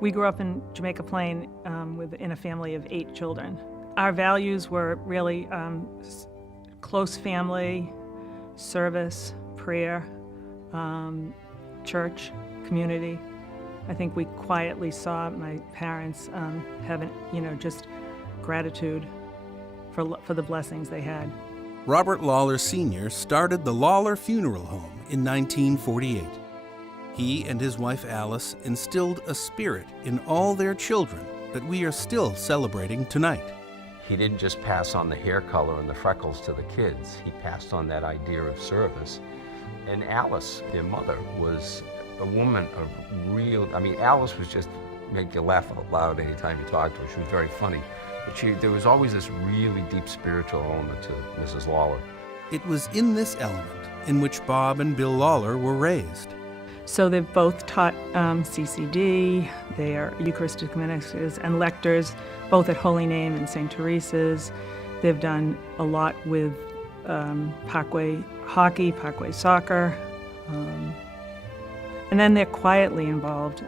We grew up in Jamaica Plain in a family of 8 children. Our values were really close family, service, prayer, church, community. I think we quietly saw my parents having, just gratitude for the blessings they had. Robert Lawler Sr. started the Lawler Funeral Home in 1948. He and his wife Alice instilled a spirit in all their children that we are still celebrating tonight. He didn't just pass on the hair color and the freckles to the kids. He passed on that idea of service. And Alice, their mother, was a woman of Alice was just make you laugh out loud anytime you talked to her. She was very funny. But there was always this really deep spiritual element to Mrs. Lawler. It was in this element in which Bob and Bill Lawler were raised. So they've both taught CCD, they are Eucharistic ministers and lectors, both at Holy Name and St. Teresa's. They've done a lot with Parkway hockey, Parkway soccer, and then they're quietly involved.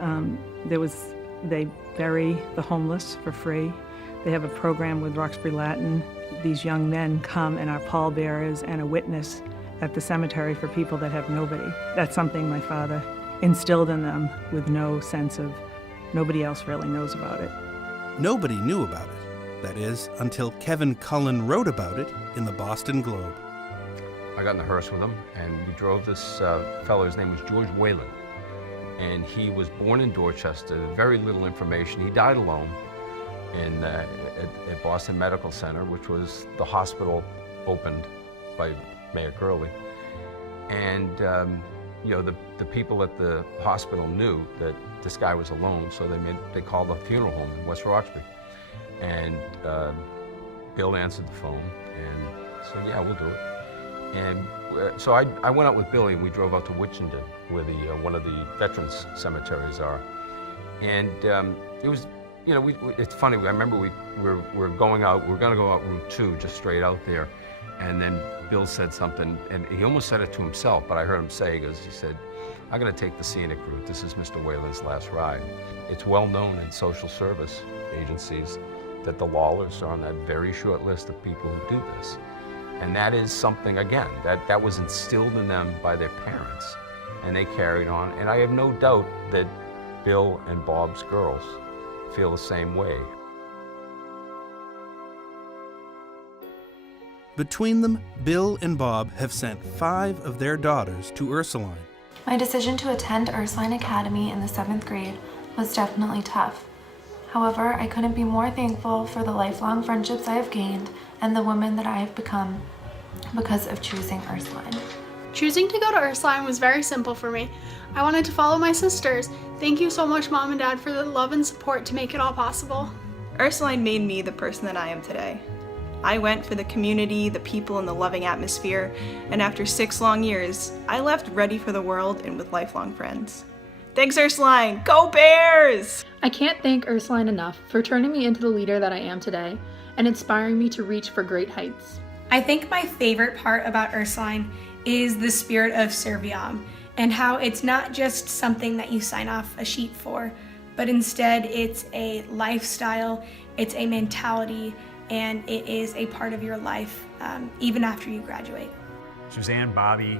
They bury the homeless for free. They have a program with Roxbury Latin. These young men come and are pallbearers and a witness at the cemetery for people that have nobody. That's something my father instilled in them with no sense of, nobody else really knows about it. Nobody knew about it. That is, until Kevin Cullen wrote about it in the Boston Globe. I got in the hearse with him, and we drove this fellow. His name was George Whalen, and he was born in Dorchester. Very little information. He died alone at Boston Medical Center, which was the hospital opened by Mayor Curley. And the people at the hospital knew that this guy was alone, so they called a funeral home in West Roxbury. And Bill answered the phone and said, "Yeah, we'll do it." And so I went out with Billy, and we drove out to Wichita, where one of the veterans cemeteries are. And it was, it's funny. I remember we're going out. We're going to go out Route 2, just straight out there. And then Bill said something, and he almost said it to himself, but I heard him say, he said, "I'm going to take the scenic route. This is Mr. Whalen's last ride." It's well known in social service agencies that the Lawlers are on that very short list of people who do this. And that is something, again, that was instilled in them by their parents, and they carried on. And I have no doubt that Bill and Bob's girls feel the same way. Between them, Bill and Bob have sent 5 of their daughters to Ursuline. My decision to attend Ursuline Academy in the 7th grade was definitely tough. However, I couldn't be more thankful for the lifelong friendships I have gained and the woman that I have become because of choosing Ursuline. Choosing to go to Ursuline was very simple for me. I wanted to follow my sisters. Thank you so much, Mom and Dad, for the love and support to make it all possible. Ursuline made me the person that I am today. I went for the community, the people, and the loving atmosphere, and after 6 long years, I left ready for the world and with lifelong friends. Thanks, Ursuline! Go Bears! I can't thank Ursuline enough for turning me into the leader that I am today and inspiring me to reach for great heights. I think my favorite part about Ursuline is the spirit of Serviam and how it's not just something that you sign off a sheet for, but instead it's a lifestyle, it's a mentality, and it is a part of your life even after you graduate. Suzanne, Bobby,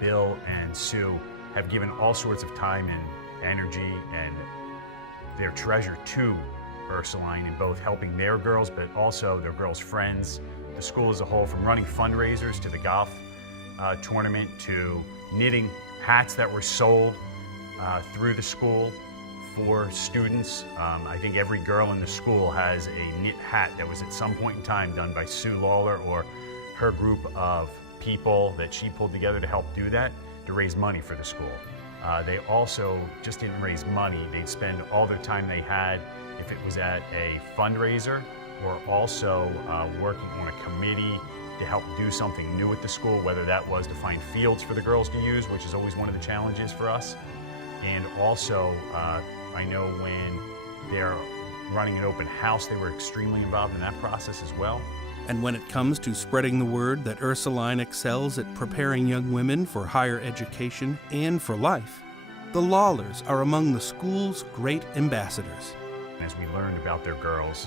Bill, and Sue have given all sorts of time and energy and their treasure to Ursuline in both helping their girls, but also their girls' friends, the school as a whole, from running fundraisers to the golf tournament to knitting hats that were sold through the school for students. I think every girl in the school has a knit hat that was at some point in time done by Sue Lawler or her group of people that she pulled together to help do that, to raise money for the school. They also just didn't raise money. They'd spend all their time they had, if it was at a fundraiser or also working on a committee to help do something new at the school, whether that was to find fields for the girls to use, which is always one of the challenges for us. And also, I know when they're running an open house, they were extremely involved in that process as well. And when it comes to spreading the word that Ursuline excels at preparing young women for higher education and for life, the Lawlers are among the school's great ambassadors. As we learned about their girls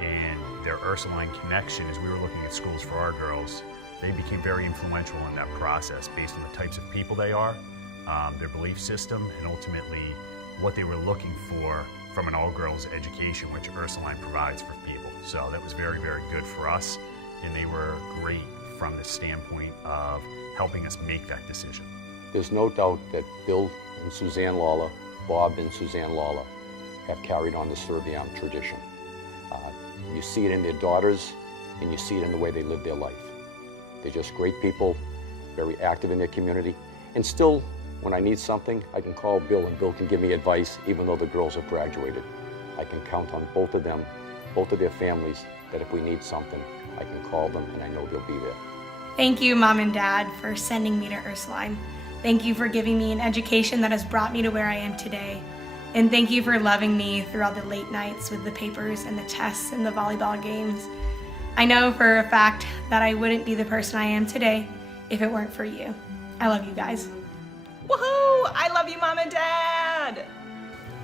and their Ursuline connection, as we were looking at schools for our girls, they became very influential in that process based on the types of people they are, their belief system, and ultimately what they were looking for from an all-girls education, which Ursuline provides for people. So that was very, very good for us, and they were great from the standpoint of helping us make that decision. There's no doubt that Bill and Suzanne Lawler, Bob and Suzanne Lawler, have carried on the Serviam tradition. You see it in their daughters, and you see it in the way they live their life. They're just great people, very active in their community, and still, when I need something, I can call Bill, and Bill can give me advice, even though the girls have graduated. I can count on both of them, both of their families, that if we need something, I can call them, and I know they'll be there. Thank you, Mom and Dad, for sending me to Ursuline. Thank you for giving me an education that has brought me to where I am today. And thank you for loving me through all the late nights with the papers and the tests and the volleyball games. I know for a fact that I wouldn't be the person I am today if it weren't for you. I love you guys. Woohoo! I love you, Mom and Dad!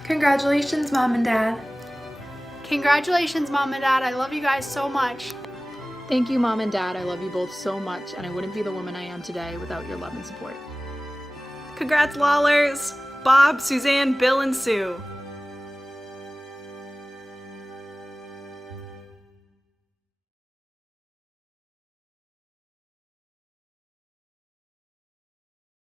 Congratulations, Mom and Dad. Congratulations, Mom and Dad. I love you guys so much. Thank you, Mom and Dad. I love you both so much, and I wouldn't be the woman I am today without your love and support. Congrats, Lawlers! Bob, Suzanne, Bill, and Sue.